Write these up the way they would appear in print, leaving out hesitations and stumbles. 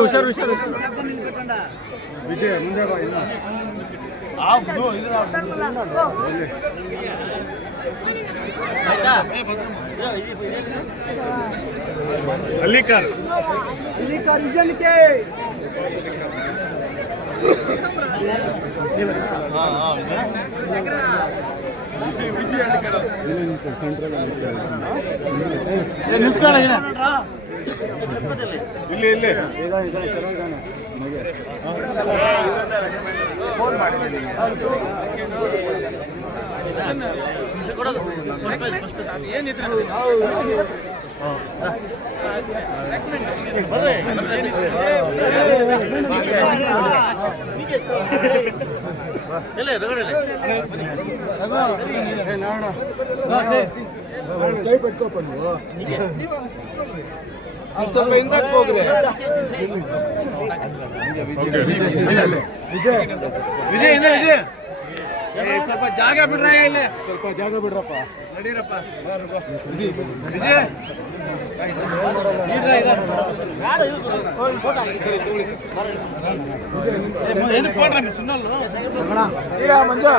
ಹುಷಾರು ಹುಷಾರು ವಿಜಯ್ ಮುಂದೆ ಬಾ ಇಲ್ಲ ಅಲ್ಲಿಕಾರ್ ವಿಜಯನಿಕೆ ಇಲ್ಲಿ ಇಲ್ಲಿ ಚೆನ್ನಾಗಿ ಫೋನ್ ಮಾಡಿದ್ದೀನಿ ಜೈ ಪಟ್ಕೋಪ ನೀವು ಸ್ವಲ್ಪ ಹಿಂದಕ್ಕೆ ಹೋಗ್ರಿ ವಿಜಯ್ ವಿಜಯ್ ವಿಜಯ್ ಸ್ವಲ್ಪ ಜಾಗ ಬಿಡ್ರ ಇಲ್ಲಿ ಸ್ವಲ್ಪ ಜಾಗ ಬಿಡ್ರಪ್ಪ ನಡೀರಪ್ಪ ವಿಜಯ್ ಮಂಜು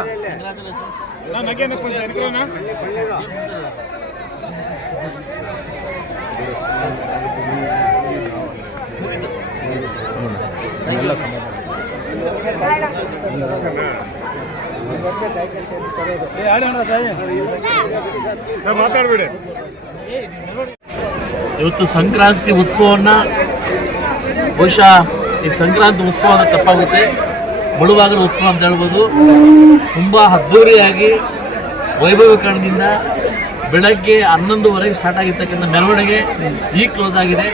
ಮಾತಾಡ್ಬೇಡಿ. ಇವತ್ತು ಸಂಕ್ರಾಂತಿ ಉತ್ಸವವನ್ನು ಬಹುಶಃ ಈ ಸಂಕ್ರಾಂತಿ ಉತ್ಸವ ಅಂತ ತಪ್ಪಾಗುತ್ತೆ, ಮುಳುಬಾಗಿಲ ಉತ್ಸವ ಅಂತ ಹೇಳ್ಬೋದು. ತುಂಬ ಅದ್ದೂರಿಯಾಗಿ ವೈಭವೀಕರಣದಿಂದ ಬೆಳಗ್ಗೆ 11:30 ಸ್ಟಾರ್ಟ್ ಆಗಿರ್ತಕ್ಕಂಥ ಮೆರವಣಿಗೆ ಈಗ ಕ್ಲೋಸ್ ಆಗಿದೆ.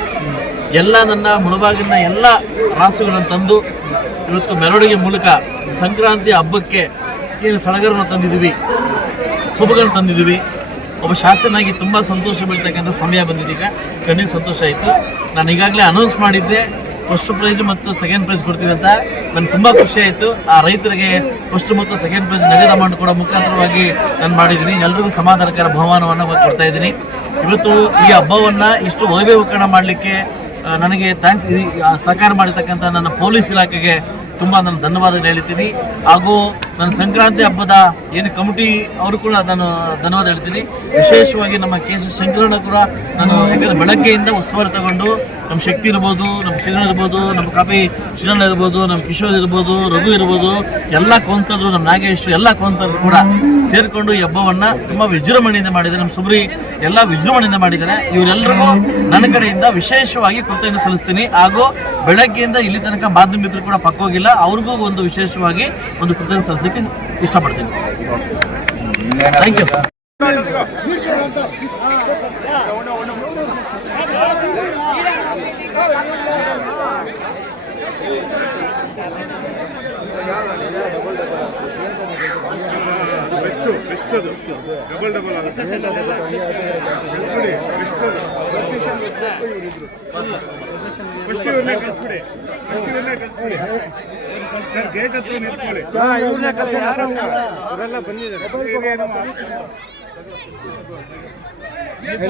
ಎಲ್ಲ ನನ್ನ ಮುಳುಬಾಗಿಲಿನ ಎಲ್ಲ ರಾಸುಗಳನ್ನು ತಂದು ಇವತ್ತು ಮೆರವಣಿಗೆ ಮೂಲಕ ಸಂಕ್ರಾಂತಿ ಹಬ್ಬಕ್ಕೆ ಏನು ಸಡಗರನ್ನು ತಂದಿದ್ದೀವಿ, ಶುಭಗಳನ್ನು ತಂದಿದ್ದೀವಿ. ಒಬ್ಬ ಶಾಸಕನಾಗಿ ತುಂಬ ಸಂತೋಷ ಬೀಳ್ತಕ್ಕಂಥ ಸಮಯ ಬಂದಿದ್ದೀಗ, ಕಣ್ಣಿನ ಸಂತೋಷ ಆಯಿತು. ನಾನು ಈಗಾಗಲೇ ಅನೌನ್ಸ್ ಮಾಡಿದ್ದೆ ಫಸ್ಟ್ ಪ್ರೈಜ್ ಮತ್ತು ಸೆಕೆಂಡ್ ಪ್ರೈಜ್ ಕೊಡ್ತೀವಿ ಅಂತ. ನನಗೆ ತುಂಬ ಖುಷಿ ಆಯಿತು. ಆ ರೈತರಿಗೆ ಫಸ್ಟ್ ಮತ್ತು ಸೆಕೆಂಡ್ ಪ್ರೈಜ್ ನಗದು ಅಮೌಂಟ್ ಕೂಡ ಮುಖಾಂತರವಾಗಿ ನಾನು ಮಾಡಿದ್ದೀನಿ. ಎಲ್ರಿಗೂ ಸಮಾಧಾನಕರ ಬಹುಮಾನವನ್ನು ಕೊಡ್ತಾ ಇದ್ದೀನಿ. ಇವತ್ತು ಈ ಹಬ್ಬವನ್ನು ಇಷ್ಟು ವೈಭವೀಕರಣ ಮಾಡಲಿಕ್ಕೆ ನನಗೆ ಥ್ಯಾಂಕ್ಸ್ ಸಹಕಾರ ಮಾಡಿರ್ತಕ್ಕಂಥ ನನ್ನ ಪೊಲೀಸ್ ಇಲಾಖೆಗೆ ತುಂಬ ನಾನು ಧನ್ಯವಾದ ಹೇಳ್ತೀನಿ. ಹಾಗೂ ನನ್ನ ಸಂಕ್ರಾಂತಿ ಹಬ್ಬದ ಏನು ಕಮಿಟಿ ಅವರು ಕೂಡ ನಾನು ಧನ್ಯವಾದ ಹೇಳ್ತೀನಿ. ವಿಶೇಷವಾಗಿ ನಮ್ಮ ಕೆ ಸಿ ಶಂಕರಣ್ಣ ಕೂಡ ನಾನು, ಯಾಕಂದರೆ ಬೆಳಗ್ಗೆಯಿಂದ ಉಸ್ತುವಾರಿ ತಗೊಂಡು ನಮ್ಮ ಶಕ್ತಿ ಇರ್ಬೋದು, ನಮ್ಮ ಶ್ರೀರಣ್ಣ ಇರ್ಬೋದು, ನಮ್ಮ ಕಾಪಿ ಶ್ರೀರಣ್ಣ ಇರ್ಬೋದು, ನಮ್ಮ ಕಿಶೋರ್ ಇರ್ಬೋದು, ರಘು ಇರ್ಬೋದು, ಎಲ್ಲ ಕೌನ್ಸಲರು, ನಮ್ಮ ನಾಗೇಶ್ ಎಲ್ಲ ಕೌನ್ಸಲರು ಕೂಡ ಸೇರಿಕೊಂಡು ಈ ಹಬ್ಬವನ್ನು ತುಂಬ ವಿಜೃಂಭಣೆಯಿಂದ ಮಾಡಿದ್ದಾರೆ. ನಮ್ಮ ಸುಬ್ರಿ ಎಲ್ಲ ವಿಜೃಂಭಣೆಯಿಂದ ಮಾಡಿದ್ದಾರೆ. ಇವರೆಲ್ಲರಿಗೂ ನನ್ನ ಕಡೆಯಿಂದ ವಿಶೇಷವಾಗಿ ಕೃತಜ್ಞತೆ ಸಲ್ಲಿಸ್ತೀನಿ. ಹಾಗೂ ಬೆಳಗ್ಗೆಯಿಂದ ಇಲ್ಲಿ ತನಕ ಮಾಧ್ಯಮ ಮಿತ್ರರು ಕೂಡ ಪಕ್ಕೋಗಿಲ್ಲ, ಅವ್ರಿಗೂ ಒಂದು ವಿಶೇಷವಾಗಿ ಒಂದು ಕೃತಜ್ಞತೆ ಸಲ್ಲಿಸಲಿಕ್ಕೆ ಇಷ್ಟಪಡ್ತೀನಿ. Thank you. ಗೇಟ್ ಹತ್ರ ನಿಂತ್ಕೊಳ್ಳಿ.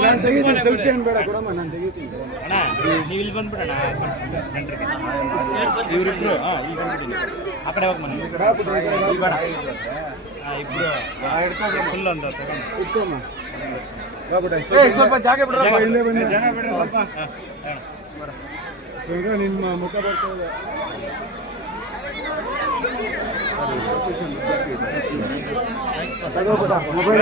ನಾನು ತೆಗಿತೀನಿ, ಸೆಲ್ಫಿ ಅನ್ಬೇಡ ಕೊಡಮ್ಮ, ನಾನು ತೆಗಿತೀನಿ. ನೀವು ಇಲ್ಲಿ ಬಂದ್ಬಿಡೋಣ, ಇವರಿಬ್ರು ಆ ಕಡೆ ಹೋಗಿ ಮನೆ ಇಬ್ರು ಫುಲ್ ಅಂತ ಇಟ್ಕೊಮ್ಮ. ಸ್ವಲ್ಪ ಜಾಗ ಬಿಡ್ರಪ್ಪ, ಇಲ್ಲೇ ಬನ್ನಿ. ನಿಮ್ಮ ಮುಖ ಬರ್ತಾ ಇದೆ. ಮೊಬೈಲ್